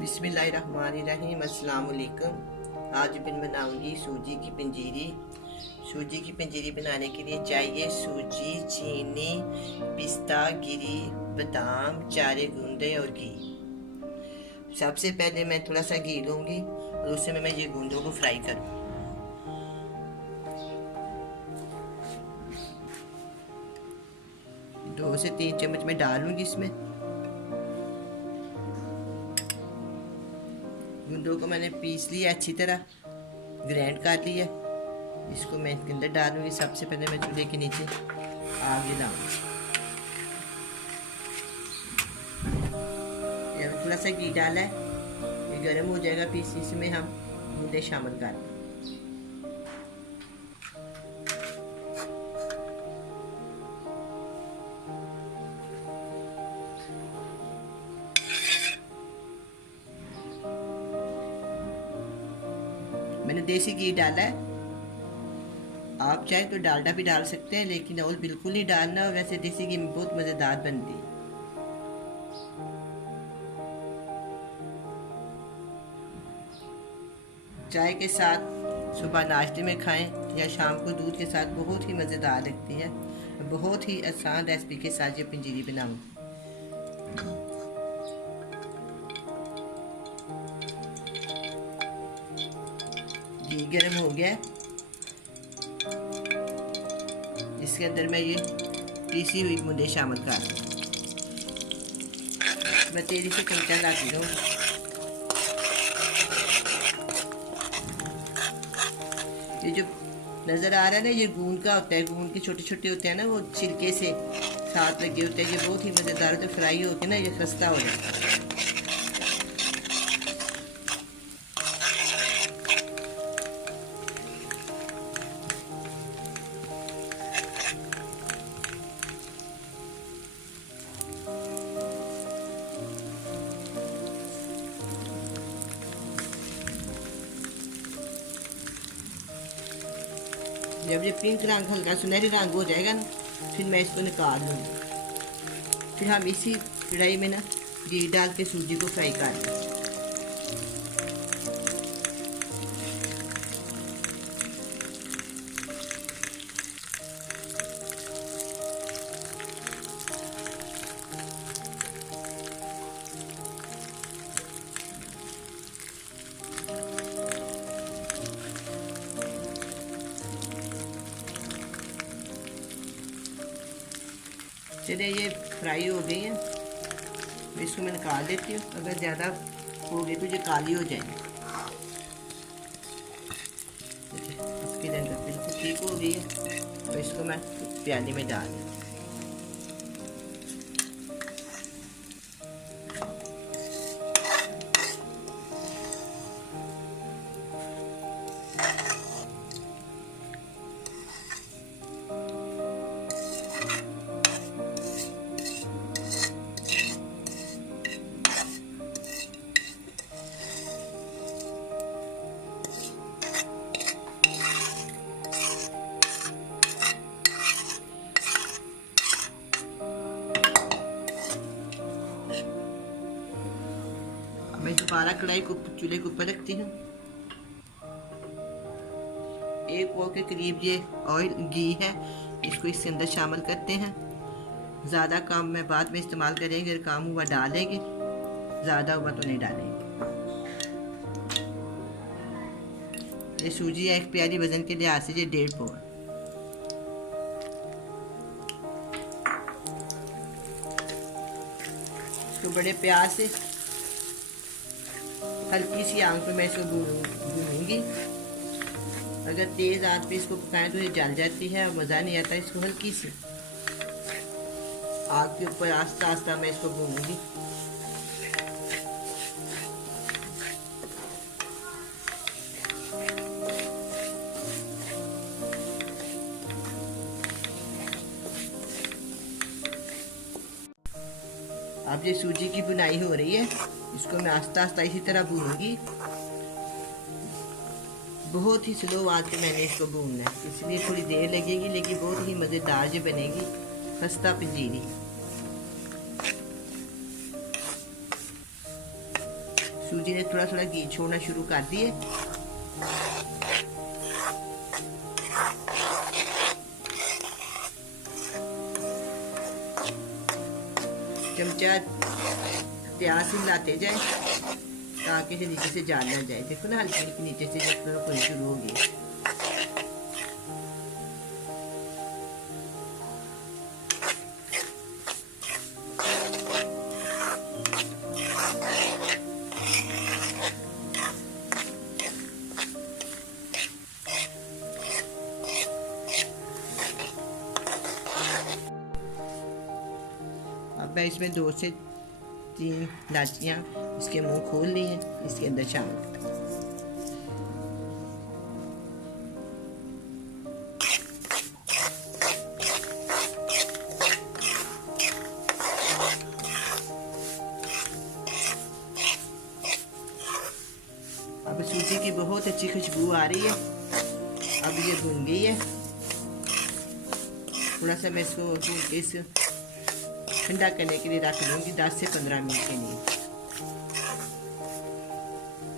बिस्मिल्लाहिर्रहमानिर्रहीम। अस्सलाम वालेकुम। आज मैं बनाऊंगी सूजी की पंजीरी। सूजी की पंजीरी बनाने के लिए चाहिए सूजी, चीनी, पिस्ता, गिरी, बादाम, चारे गूंदे और घी। सबसे पहले मैं थोड़ा सा घी लूँगी और उसमें मैं ये गूंदों को फ्राई करूँ। दो से तीन चम्मच मैं डालूंगी इसमें। गूंदों को मैंने पीस लिया, अच्छी तरह ग्राइंड कर लिया। इसको मैं इसके अंदर डालूंगी। सबसे पहले मैं चूल्हे के नीचे आग जलाऊंगी। थोड़ा सा घी डाला है, ये गर्म हो जाएगा, फिर इसमें हम गूंदे शामिल कर दें। मैंने देसी घी डाला है, आप चाहे तो डालडा भी डाल सकते हैं, लेकिन ऑयल बिल्कुल नहीं डालना। वैसे देसी घी में बहुत मज़ेदार बनती है। चाय के साथ, सुबह नाश्ते में खाएं या शाम को दूध के साथ, बहुत ही मज़ेदार लगती है। बहुत ही आसान रेसिपी के साथ ये पंजीरी बनाऊंगी। घी गर्म हो गया, इसके अंदर मैं ये पीसी हुई बूंदे शामिल कर दूँ। मैं तेजी से चमचा लाती हूँ। ये जो नज़र आ रहा है ना, ये गूंद का होता है। गूंद के छोटे छोटे होते हैं ना, वो छिलके से साथ लगे होते हैं। ये बहुत ही मज़ेदार होते हैं। फ्राई होके ना ये खस्ता हो जाता है। जब ये पिंक रंग, हल्का सुनहरी रंग हो जाएगा ना, फिर मैं इसको निकाल लूँगी। फिर हम इसी कढ़ाई में ना घी डाल के सूजी को फ्राई कर लेंगे। चलिए, ये फ्राई हो गई है, तो इसको मैं निकाल देती हूँ। अगर ज़्यादा हो गई तो ये काली हो जाएगी। इसके अंदर बिल्कुल ठीक हो गई है, तो इसको मैं प्याली में डाल दूँ। मैं दोबारा कढ़ाई को चूल्हे के ऊपर रखती हूँ। एक पौ के करीब ये ऑयल घी है, इसको इसके अंदर शामिल करते हैं। ज़्यादा काम मैं बाद में इस्तेमाल करेंगे, अगर काम हुआ डालेंगे, ज़्यादा हुआ तो नहीं डालेंगे। ये सूजी है, एक प्यारी वजन के लिहाज से ये 1.5 पौ। तो बड़े प्यार से हल्की सी आंच पे मैं इसको भूनूंगी। अगर तेज़ आंच पे इसको पकाएं तो ये जल जाती है और मज़ा नहीं आता। इसको हल्की सी आग के ऊपर आस्ता आस्ता मैं इसको भूनूंगी। अब ये सूजी की बुनाई हो रही है, इसको मैं आस्ता आस्ता इसी तरह भूनूंगी। बहुत ही स्लो आंच पे मैंने इसको भूनना है, इसलिए थोड़ी देर लगेगी, लेकिन बहुत ही मज़ेदार ये बनेगी खस्ता पंजीरी। सूजी ने थोड़ा थोड़ा घी छोड़ना शुरू कर दिए। चमचा प्याज से मिलाते जाए ताकि जो नीचे से जाल ना जाए। देखो ना हल्की हल्की नीचे से जब थोड़ा खुलनी शुरू होगी। अब मैं इसमें 2 से 3 इलायचियाँ इसके मुंह खोल ली हैं, इसके अंदर शामिल कर। अब सूजी की बहुत अच्छी खुशबू आ रही है। अब ये भुन गई है। थोड़ा सा मैं इसको भून के इस ठंडा करने के लिए रख लूँगी 10 से 15 मिनट के लिए।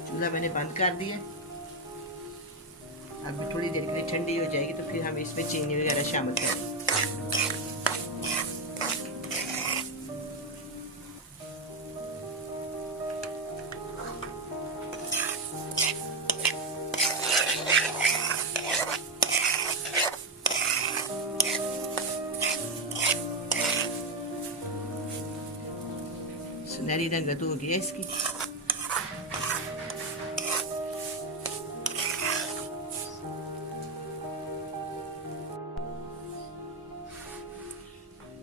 चूल्हा मैंने बंद कर दिया। अब थोड़ी देर के लिए ठंडी हो जाएगी तो फिर हम इसमें चीनी वगैरह शामिल करेंगे। सुनहरी रंगत हो गया इसकी।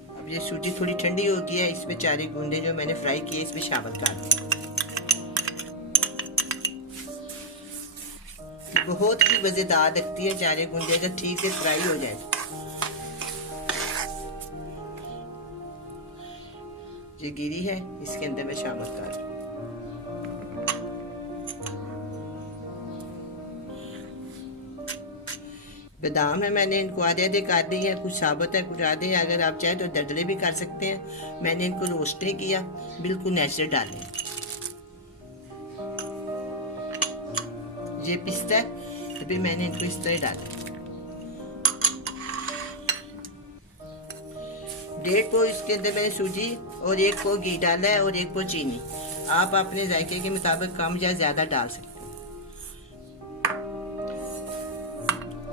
अब ये सूजी थोड़ी ठंडी हो गई है। इसमें 4 गूंदे जो मैंने फ्राई किए इसमें शामिल कर दिए। बहुत ही मजेदार लगती है 4 गूंदे जब ठीक से फ्राई हो जाए। ये गिरी है इसके अंदर मैं शामिल कर। बादाम है मैंने इनको आधे आधे काट दिए हैं, कुछ साबुत है कुछ आधे। अगर आप चाहे तो दरदरे भी कर सकते हैं। मैंने इनको रोस्ट नहीं किया, बिल्कुल नेचुरल डाले। ये पिस्ता है तो फिर मैंने इनको इस तरह डाला। 1.5 पो इसके अंदर मैंने सूजी और 1 पो घी डाला है और 1 पो चीनी। आप अपने जायके के मुताबिक कम या ज्यादा डाल सकते हैं।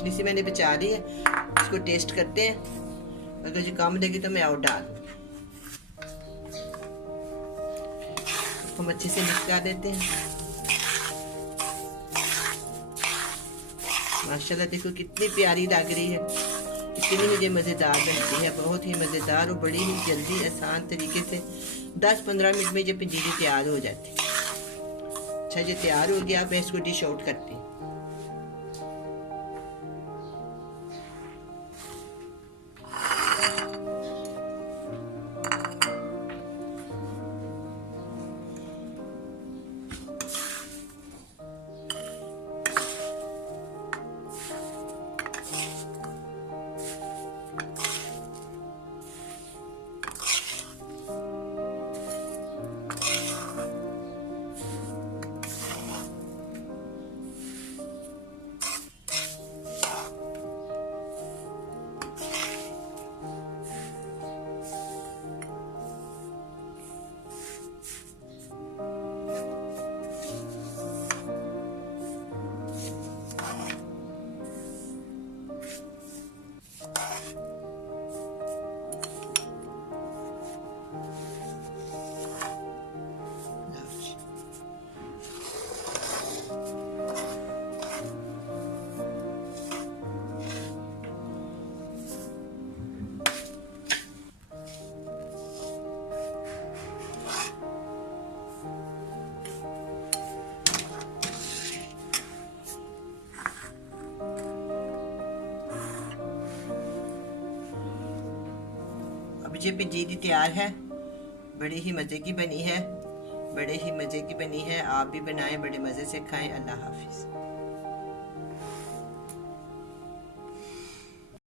इसी मैंने बचा दी है, इसको टेस्ट करते हैं। अगर जो कम लगी तो मैं और डाल दूँ। हम अच्छे से मिक्स कर देते हैं। माशाल्लाह देखो कितनी प्यारी लग रही है, इतनी मुझे मज़ेदार बनती है। बहुत ही मज़ेदार और बड़ी ही जल्दी आसान तरीके से 10-15 मिनट में ये पंजीरी तैयार हो जाती है। अच्छा ये तैयार हो गया। अब मैं इसको डिश आउट करती हूँ। अब ये पंजीरी तैयार है। बड़ी ही मज़े की बनी है, बड़े ही मज़े की बनी है। आप भी बनाएं, बड़े मज़े से खाएं। अल्लाह हाफिज़।